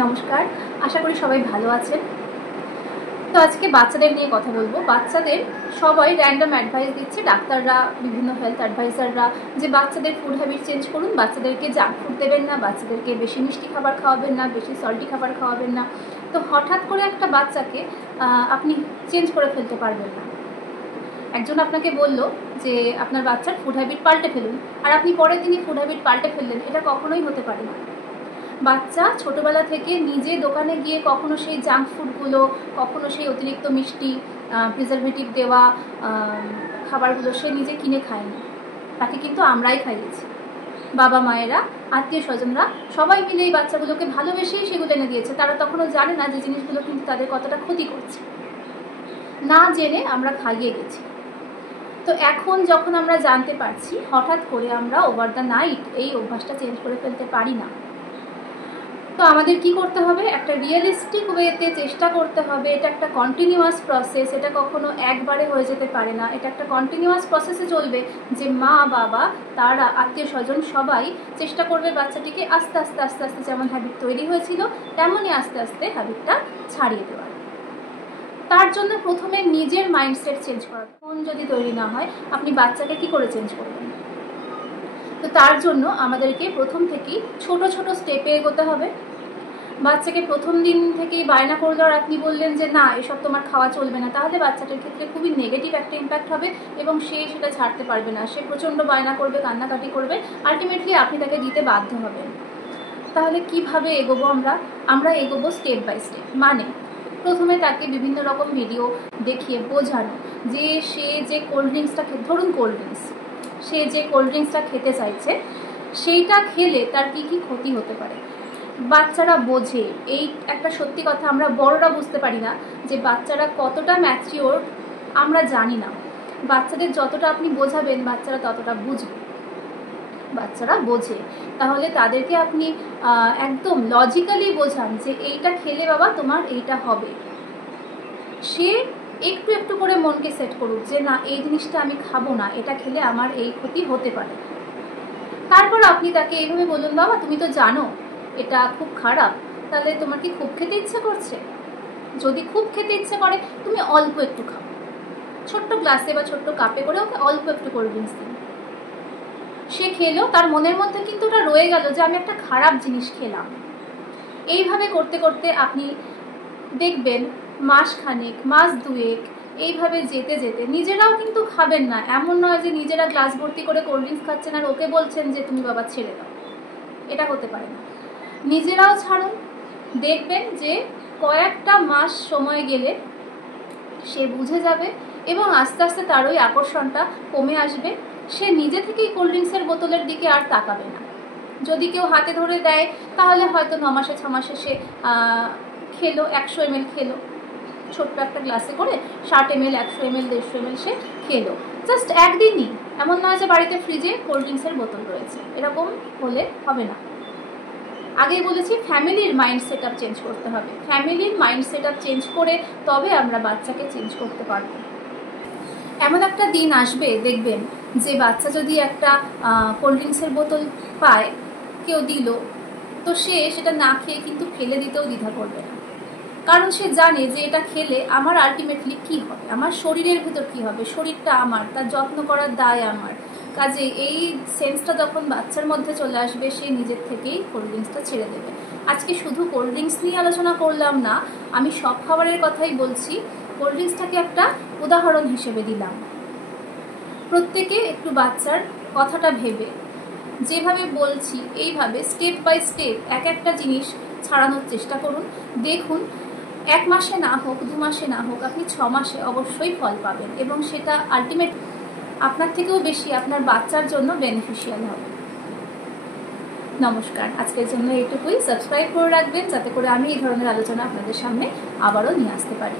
নমস্কার, আশা করি সবাই ভালো আছেন। তো আজকে বাচ্চাদের নিয়ে কথা বলবো। বাচ্চাদের সবাই র্যান্ডম অ্যাডভাইস দিচ্ছে, ডাক্তাররা, বিভিন্ন হেলথ অ্যাডভাইজাররা, যে বাচ্চাদের ফুড হ্যাবিট চেঞ্জ করুন, বাচ্চাদেরকে জাঙ্ক ফুড দেবেন না, বাচ্চাদেরকে বেশি মিষ্টি খাবার খাওয়াবেন না, বেশি সল্টি খাবার খাওয়াবেন না। তো হঠাৎ করে একটা বাচ্চাকে আপনি চেঞ্জ করে ফেলতে পারবেন না। একজন আপনাকে বলল যে আপনার বাচ্চার ফুড হ্যাবিট পাল্টে ফেলুন, আর আপনি পরের দিনই ফুড হ্যাবিট পাল্টে ফেললেন, এটা কখনোই হতে পারে না। বাচ্চা ছোটোবেলা থেকে নিজে দোকানে গিয়ে কখনো সেই জাঙ্ক ফুডগুলো, কখনো সেই অতিরিক্ত মিষ্টি, প্রিজারভেটিভ দেওয়া খাবারগুলো সে নিজে কিনে খায়নি, তাকে কিন্তু আমরাই খাইয়েছি। বাবা মায়েরা, আত্মীয় স্বজনরা সবাই মিলে এই বাচ্চাগুলোকে ভালোবেসেই সেগুলো এনে দিয়েছে। তারা তখনও জানে না যে জিনিসগুলো কিন্তু তাদের কতটা ক্ষতি করছে, না জেনে আমরা খাইয়ে গেছি। তো এখন যখন আমরা জানতে পারছি, হঠাৎ করে আমরা ওভার দ্য নাইট এই অভ্যাসটা চেঞ্জ করে ফেলতে পারি না। তো আমাদের কি করতে হবে? একটা রিয়েলিস্টিক ওয়েতে চেষ্টা করতে হবে। এটা একটা কন্টিনিউয়াস প্রসেস, এটা কখনো একবারে হয়ে যেতে পারে না। এটা একটা কন্টিনিউয়াস প্রসেসে চলবে, যে মা বাবা, তারা, আত্মীয় স্বজন সবাই চেষ্টা করবে বাচ্চাটিকে আস্তে আস্তে আস্তে আস্তে যেমন হ্যাবিট তৈরি হয়েছিল তেমনই আস্তে আস্তে হ্যাবিটটা ছাড়িয়ে দেওয়া। তার জন্য প্রথমে নিজের মাইন্ডসেট চেঞ্জ করা। মন যদি তৈরি না হয়, আপনি বাচ্চাকে কি করে চেঞ্জ করবেন? তো তার জন্য আমাদেরকে প্রথম থেকেই ছোট ছোট স্টেপে এগোতে হবে। বাচ্চাকে প্রথম দিন থেকেই বায়না করলো আর আপনি বললেন যে না, এসব তোমার খাওয়া চলবে না, তাহলে বাচ্চাটার ক্ষেত্রে খুবই নেগেটিভ একটা ইম্প্যাক্ট হবে এবং সে সেটা ছাড়তে পারবে না। সে প্রচণ্ড বায়না করবে, কান্নাকাটি করবে, আলটিমেটলি আপনি তাকে দিতে বাধ্য হবেন। তাহলে কিভাবে এগোবো আমরা এগোবো স্টেপ বাই স্টেপ। মানে প্রথমে তাকে বিভিন্ন রকম ভিডিও দেখিয়ে বোঝানো যে সে যে কোল্ড ড্রিঙ্কসটা ধরুন কোল্ড ড্রিঙ্কস, সে যে কোল্ড ড্রিঙ্কসটা খেতে চাইছে সেইটা খেলে তার কি কি ক্ষতি হতে পারে। বাচ্চারা বোঝে, এই একটা সত্যি কথা আমরা বড়রা বুঝতে পারি না যে বাচ্চারা কতটা ম্যাচিওর আমরা জানি না। বাচ্চাদের যতটা আপনি বোঝাবেন বাচ্চারা ততটা বুঝবে, বাচ্চারা বোঝে। তাহলে তাদেরকে আপনি একদম লজিক্যালি বোঝান যে এইটা খেলে বাবা তোমার এইটা হবে। সে একটু একটু করে মনকে সেট করুক যে না, এই জিনিসটা আমি খাবো না, এটা খেলে আমার এই ক্ষতি হতে পারে। তারপর আপনি তাকে এইভাবে বলুন, বাবা তুমি তো জানো এটা খুব খারাপ, তাহলে তোমার কি খুব খেতে ইচ্ছে করছে? যদি খুব খেতে ইচ্ছে করে তুমি অল্প একটু খাও, ছোট্ট গ্লাসে বা ছোট্ট কাপে করে ওকে অল্প একটু কোল্ড ড্রিঙ্কস দিন। সে খেলো, তার মনের মধ্যে কিন্তু ওটা রয়ে গেল যে আমি একটা খারাপ জিনিস খেলাম। এইভাবে করতে করতে আপনি দেখবেন মাসখানেক, মাস দুয়েক এইভাবে যেতে যেতে নিজেরাও কিন্তু খাবেন না। এমন নয় যে নিজেরা গ্লাস ভর্তি করে কোল্ড ড্রিঙ্কস খাচ্ছেন আর ওকে বলছেন যে তুমি বাবা ছেড়ে দাও, এটা হতে পারে না। নিজেরাও ছাড়ুন, দেখবেন যে কয়েকটা মাস সময় গেলে সে বুঝে যাবে এবং আস্তে আস্তে তার ওই আকর্ষণটা কমে আসবে। সে নিজে থেকেই কোল্ড ড্রিঙ্কসের বোতলের দিকে আর তাকাবে না। যদি কেউ হাতে ধরে দেয় তাহলে হয়তো 9 মাসে 6 মাসে সে খেলো, 100 ml খেলো, ছোট্ট একটা গ্লাসে করে 60 ml, 100 ml, 150 ml সে খেলো, জাস্ট একদিনই। এমন নয় যে বাড়িতে ফ্রিজে কোল্ড ড্রিঙ্কসের বোতল রয়েছে, এরকম হলে হবে না। আগেই বলেছি ফ্যামিলির মাইন্ড সেট আপ চেঞ্জ করতে হবে। ফ্যামিলির মাইন্ড সেট আপ চেঞ্জ করে তবে আমরা বাচ্চাকে চেঞ্জ করতে পারবো। এমন একটা দিন আসবে দেখবেন যে বাচ্চা যদি একটা কোল্ড ড্রিঙ্কসের বোতল পায়, কেউ দিল, তো সে সেটা না খেয়ে কিন্তু ফেলে দিতেও দ্বিধা করবে না। কারণ সে জানে যে এটা খেলে আমার আলটিমেটলি কি হবে, আমার শরীরের ভেতর কি হবে, শরীরটা আমার, তার যত্ন করার দায় আমার। কাজে এই সেন্সটা যখন বাচ্চার মধ্যে চলে আসবে, সে নিজের থেকেই কোল্ড ড্রিঙ্কসটা ছেড়ে দেবে। আজকে শুধু কোল্ড ড্রিঙ্কস নিয়ে আলোচনা করলাম না, আমি সব খাবারের কথাই বলছি, কোল্ড ড্রিঙ্কসটাকে একটা উদাহরণ হিসেবে দিলাম। প্রত্যেকে একটু বাচ্চার কথাটা ভেবে, যেভাবে বলছি এইভাবে স্টেপ বাই স্টেপ এক একটা জিনিস ছাড়ানোর চেষ্টা করুন। দেখুন 1 মাসে না হোক, 2 মাসে না হোক, আপনি 6 মাসে অবশ্যই ফল পাবেন এবং সেটা আলটিমেট আপনার থেকেও বেশি আপনার বাচ্চার জন্য বেনিফিশিয়াল হবে। নমস্কার, আজকের জন্য এইটুকুই। সাবস্ক্রাইব করে রাখবেন যাতে করে আমি এই ধরনের আলোচনা আপনাদের সামনে আবারও নিয়ে আসতে পারি।